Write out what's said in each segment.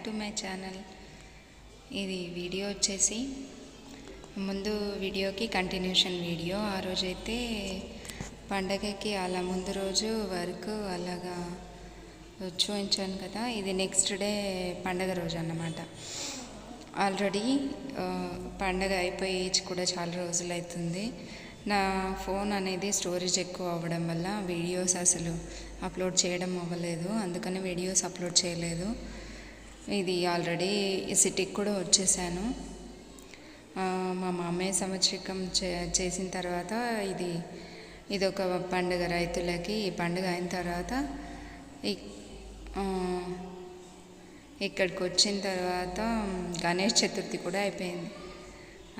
Back to my channel ఇది video వచ్చేసి ముందు వీడియోకి కంటిన్యూషన్ వీడియో ఆ రోజైతే పండగకి అలా ముందు రోజు వర్క్ అలాగా చూపించాను కదా. ఇది నెక్స్ట్ డే పండగ రోజు అన్నమాట. ఆల్రెడీ పండగ అయిపోయి కూడా చాలా రోజులు అవుతుంది నా ఫోన్ అనేది స్టోరేజ్ ఎక్కువ అవ్వడం వల్ల వీడియోస్ అసలు అప్లోడ్ చేయడం అవ్వలేదు. అందుకని వీడియోస్ అప్లోడ్ చేయలేదు. ఇది ఆల్రెడీ సిటీకి కూడా వచ్చేసాను. మా మామయ్య సంవత్సరికం చే చేసిన తర్వాత ఇది ఇది ఒక పండుగ రైతులకి ఈ పండుగ అయిన తర్వాత ఇక్కడికి వచ్చిన తర్వాత గణేష్ చతుర్థి కూడా అయిపోయింది.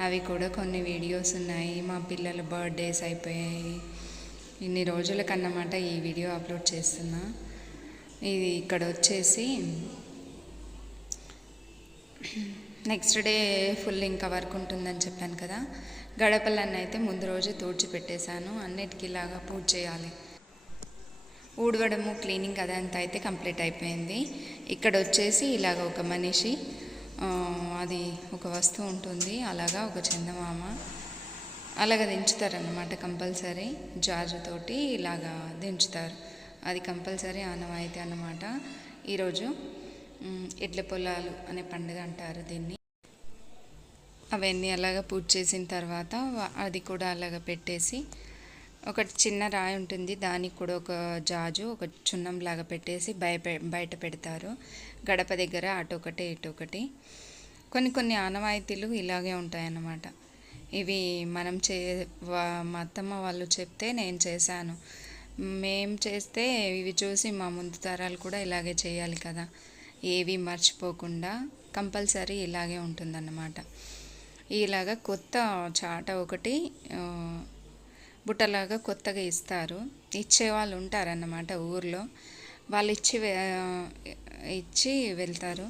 అవి కూడా కొన్ని వీడియోస్ ఉన్నాయి. మా పిల్లల బర్త్డేస్ అయిపోయాయి. ఇన్ని రోజులకన్నమాట ఈ వీడియో అప్లోడ్ చేస్తున్నా. ఇది ఇక్కడ వచ్చేసి నెక్స్ట్ డే ఫుల్ ఇంకా వర్క్ ఉంటుందని చెప్పాను కదా. గడపలన్నీ అయితే ముందు రోజు తూడ్చి పెట్టేశాను. అన్నిటికీ ఇలాగా పూజ చేయాలి. ఊడవడము క్లీనింగ్ అదంతా అయితే కంప్లీట్ అయిపోయింది. ఇక్కడ వచ్చేసి ఇలాగ ఒక మనిషి అది ఒక వస్తువు ఉంటుంది. అలాగా ఒక చందమామ. అలాగ దించుతారనమాట కంపల్సరీ. జాజుతోటి ఇలాగా దించుతారు. అది కంపల్సరీ ఆనవాయితీ అన్నమాట. ఈరోజు ఎడ్ల పొలాలు అనే పండుగ అంటారు దీన్ని. అవన్నీ అలాగ పూజ చేసిన తర్వాత అది కూడా అలాగ పెట్టేసి ఒక చిన్న రాయి ఉంటుంది. దానికి కూడా ఒక జాజు ఒక చున్నం లాగా పెట్టేసి బయట బయట పెడతారు. గడప దగ్గర అటు ఇటొకటి ఇటు ఒకటి. కొన్ని కొన్ని ఆనవాయితీలు ఇలాగే ఉంటాయన్నమాట. ఇవి మనం చే వా- మా అత్తమ్మ వాళ్ళు చెప్తే నేను చేశాను. మేం చేస్తే ఇవి చూసి మా ముందు తరాలు కూడా ఇలాగే చేయాలి కదా. ఏవి మర్చిపోకుండా కంపల్సరీ ఇలాగే ఉంటుందన్నమాట. ఇలాగా కొత్త చాట ఒకటి బుట్టలాగా కొత్తగా ఇస్తారు. ఇచ్చే వాళ్ళు ఉంటారన్నమాట ఊర్లో. వాళ్ళు ఇచ్చి ఇచ్చి వెళ్తారు.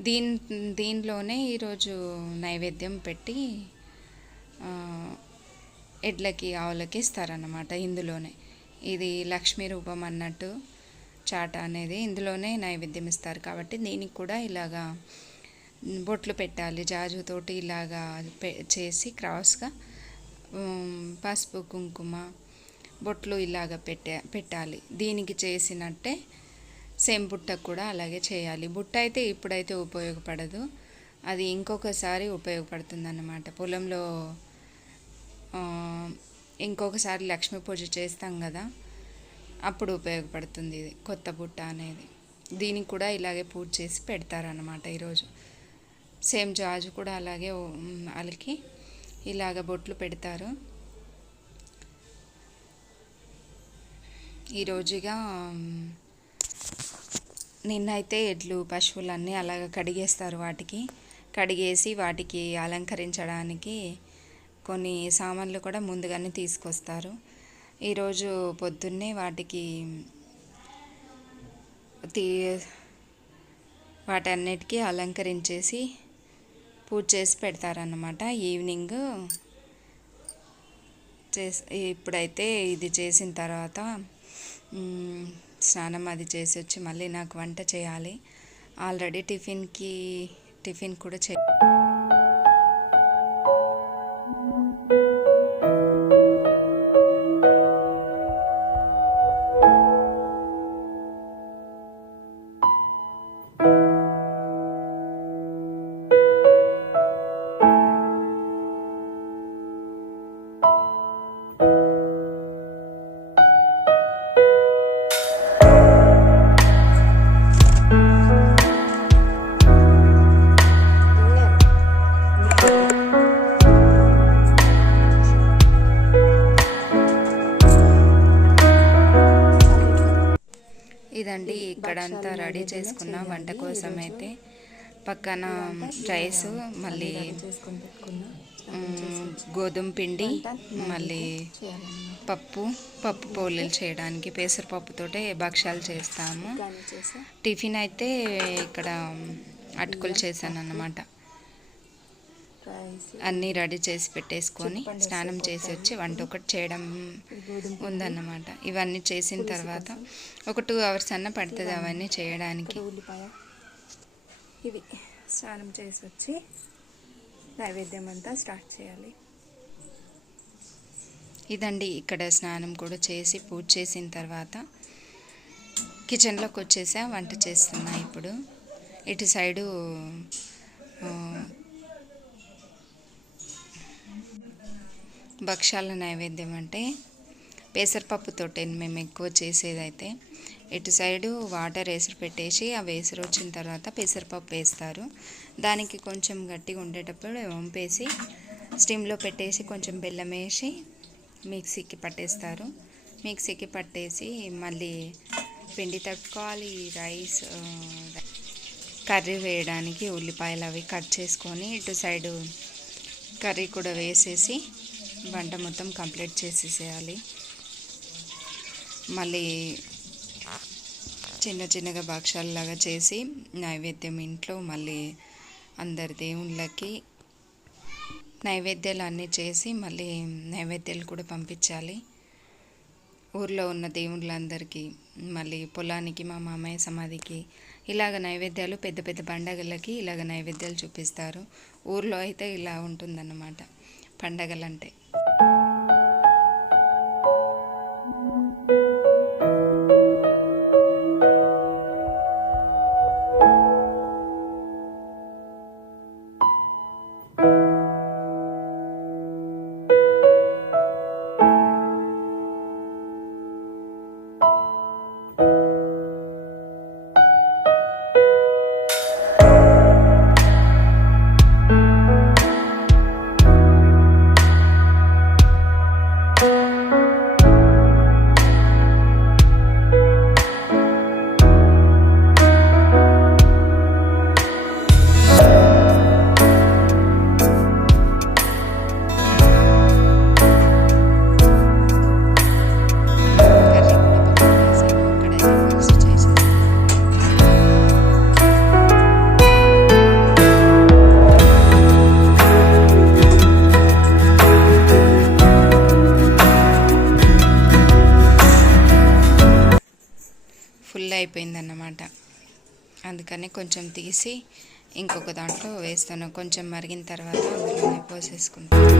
దీని దీనిలోనే ఈరోజు నైవేద్యం పెట్టి ఎడ్లకి ఆవులకి ఇస్తారన్నమాట ఇందులోనే. ఇది లక్ష్మీ రూపం అన్నట్టు. చాట అనేది ఇందులోనే నైవేద్యం ఇస్తారు కాబట్టి దీనికి కూడా ఇలాగా బొట్లు పెట్టాలి జాజుతోటి ఇలాగా పె చేసి క్రాస్గా పసుపు కుంకుమ బొట్లు ఇలాగ పెట్టే పెట్టాలి. దీనికి చేసినట్టే సేమ్ బుట్టకు కూడా అలాగే చేయాలి. బుట్ట అయితే ఇప్పుడైతే ఉపయోగపడదు. అది ఇంకొకసారి ఉపయోగపడుతుంది అన్నమాట పొలంలో ఇంకొకసారి లక్ష్మీ పూజ చేస్తాం కదా అప్పుడు ఉపయోగపడుతుంది ఇది కొత్త బుట్ట అనేది. దీనికి కూడా ఇలాగే పూజ చేసి పెడతారనమాట ఈరోజు. సేమ్ జాజు కూడా అలాగే అలికి ఇలాగ బొట్లు పెడతారు. ఈరోజుగా నిన్నైతే ఎడ్లు పశువులన్నీ అలాగ కడిగేస్తారు వాటికి. కడిగేసి వాటికి అలంకరించడానికి కొన్ని సామాన్లు కూడా ముందుగానే తీసుకొస్తారు. ఈరోజు పొద్దున్నే వాటికి తీ వాటన్నిటికీ అలంకరించేసి పూజ చేసి పెడతారన్నమాట. ఈవినింగ్ చేసి ఇప్పుడైతే ఇది చేసిన తర్వాత స్నానం అది చేసి వచ్చి మళ్ళీ నాకు వంట చేయాలి. ఆల్రెడీ టిఫిన్కి టిఫిన్ కూడా చే ఇదండి ఇక్కడంతా రెడీ చేసుకున్న వంట కోసం అయితే పక్కన రైస్ మళ్ళీ గోధుమ పిండి మళ్ళీ పప్పు పప్పు పోలీలు చేయడానికి పెసరపప్పుతోటే భక్ష్యాలు చేస్తాము. టిఫిన్ అయితే ఇక్కడ అటుకులు చేశాను అన్నమాట అన్నీ రెడీ చేసి పెట్టేసుకొని స్నానం చేసి వచ్చి వంట ఒకటి చేయడం ఉందన్నమాట. ఇవన్నీ చేసిన తర్వాత. ఒక టూ అవర్స్ అన్న పడుతుంది అవన్నీ చేయడానికి. ఇవి స్నానం చేసి వచ్చి నైవేద్యం అంతా స్టార్ట్ చేయాలి. ఇదండి ఇక్కడ స్నానం కూడా చేసి పూజ చేసిన తర్వాత కిచెన్లోకి వచ్చేసా వంట చేస్తున్నా ఇప్పుడు. ఇటు సైడు భక్షాల నైవేద్యం అంటే పెసరపప్పుతోటే మేము ఎక్కువ చేసేదైతే. ఇటు సైడు వాటర్ వేసి పెట్టేసి ఆ వేసరి వచ్చిన తర్వాత పెసరపప్పు వేస్తారు. దానికి కొంచెం గట్టిగా ఉండేటప్పుడు వంపేసి స్టీమ్లో పెట్టేసి కొంచెం బెల్లం వేసి మిక్సీకి పట్టేస్తారు. మిక్సీకి పట్టేసి మళ్ళీ పిండి తట్టుకోవాలి రైస్ కర్రీ వేయడానికి ఉల్లిపాయలు అవి కట్ చేసుకొని ఇటు సైడు కర్రీ కూడా వేసేసి వంట మొత్తం కంప్లీట్ చేసేసేయాలి. మళ్ళీ చిన్న చిన్నగా భక్షాలలాగా చేసి నైవేద్యం ఇంట్లో మళ్ళీ అందరి దేవుళ్ళకి నైవేద్యాలు అన్నీ చేసి మళ్ళీ నైవేద్యాలు కూడా పంపించాలి. ఊర్లో ఉన్న దేవుళ్ళందరికీ మళ్ళీ పొలానికి మా మామయ్య సమాధికి ఇలాగ నైవేద్యాలు పెద్ద పెద్ద పండగలకి ఇలాగ నైవేద్యాలు చూపిస్తారు. ఊర్లో అయితే ఇలా ఉంటుందన్నమాట. పండగలంటే కొంచెం తీసి ఇంకొక దాంట్లో వేస్తాను. కొంచెం మరిగిన తర్వాత అందులోనే పోసేసుకుంటాను.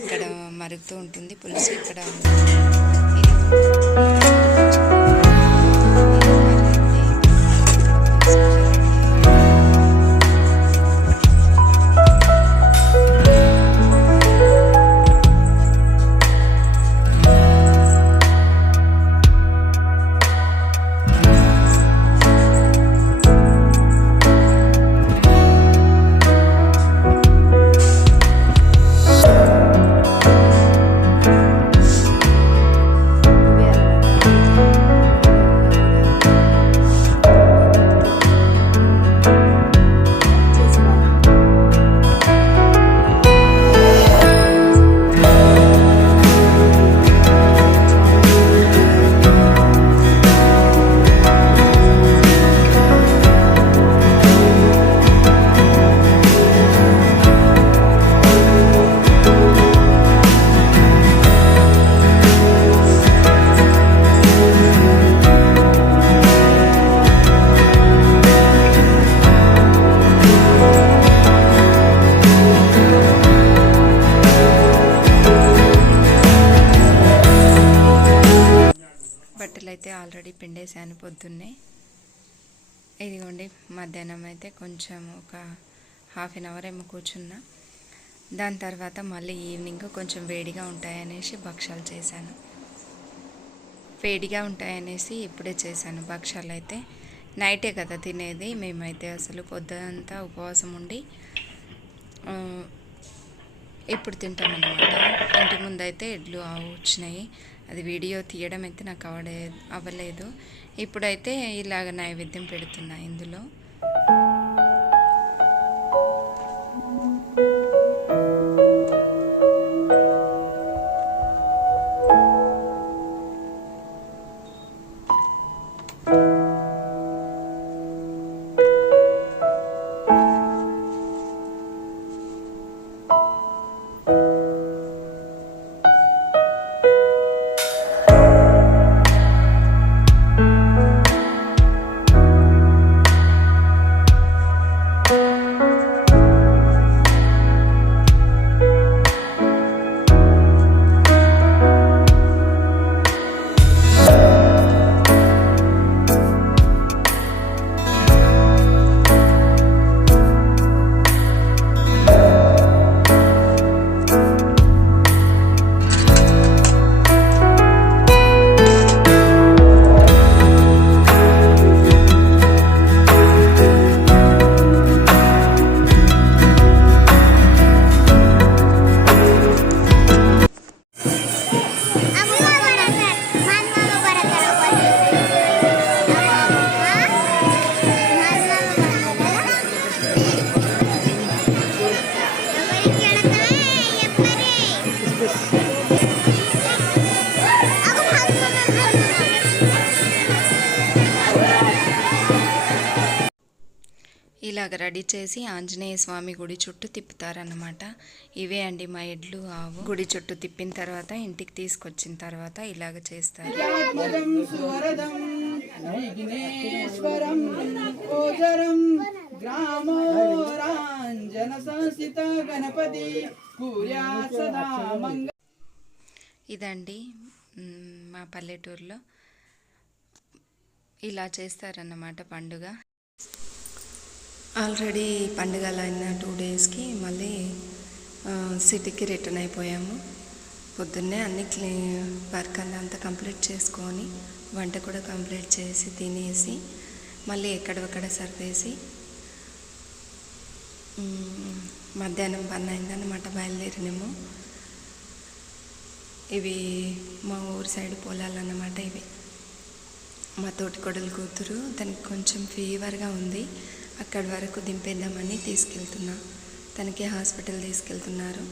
ఇక్కడ మరుగుతూ ఉంటుంది. పులుసు ఇక్కడ ఇది అయితే ఆల్రెడీ పిండేసాను పొద్దున్నే. ఇదిగోండి మధ్యాహ్నం అయితే కొంచెం ఒక హాఫ్ అన్ అవర్ ఏమో కూర్చున్నా. దాని తర్వాత మళ్ళీ ఈవినింగ్ కొంచెం వేడిగా ఉంటాయనేసి భక్షాలు చేశాను. వేడిగా ఉంటాయనేసి ఇప్పుడే చేశాను భక్షాలు అయితే. నైటే కదా తినేది మేమైతే అసలు పొద్దునంతా ఉపవాసం ఉండి ఇప్పుడు తింటామన్నమాట. ఇంటి ముందు అయితే ఎడ్లు ఆవు వచ్చినాయి. అది వీడియో తీయడం అయితే నాకు అవడే అవ్వలేదు. ఇప్పుడైతే ఇలాగ నైవేద్యం పెడుతున్నా ఇందులో. ఇలాగ రెడీ చేసి ఆంజనేయ స్వామి గుడి చుట్టూ తిప్పుతారన్నమాట. ఇవే అండి మా ఎడ్లు ఆవు. గుడి చుట్టూ తిప్పిన తర్వాత ఇంటికి తీసుకొచ్చిన తర్వాత ఇలాగ చేస్తారు. త్యాగం సువరదం విఘ్నేశ్వరం ఓజరం గ్రామో రాంజన సంస్థిత గణపతి పూర్యా సదా మంగ ఇదండి మా పల్లెటూరులో ఇలా చేస్తారన్నమాట పండుగ. ఆల్రెడీ పండుగలు అయిన టూ డేస్కి మళ్ళీ సిటీకి రిటర్న్ అయిపోయాము. పొద్దున్నే అన్ని క్లీ వర్క్ అంతా కంప్లీట్ చేసుకొని వంట కూడా కంప్లీట్ చేసి తినేసి మళ్ళీ ఎక్కడొక్కడ సర్దేసి మధ్యాహ్నం పని అయిందన్నమాట బయలుదేరినాము. ఇవి మా ఊరి సైడ్ పొలాలు అన్నమాట ఇవి. మా తోటి కొడలు కూతురు తనకి కొంచెం ఫీవర్గా ఉంది. అక్కడి వరకు దింపేద్దామని తీసుకెళ్తున్నా. తనకి హాస్పిటల్ తీసుకెళ్తున్నారు.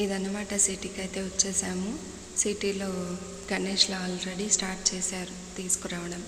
ఇదన్నమాట సిటీకి అయితే వచ్చేసాము. సిటీలో గణేష్లో ఆల్రెడీ స్టార్ట్ చేశారు తీసుకురావడం.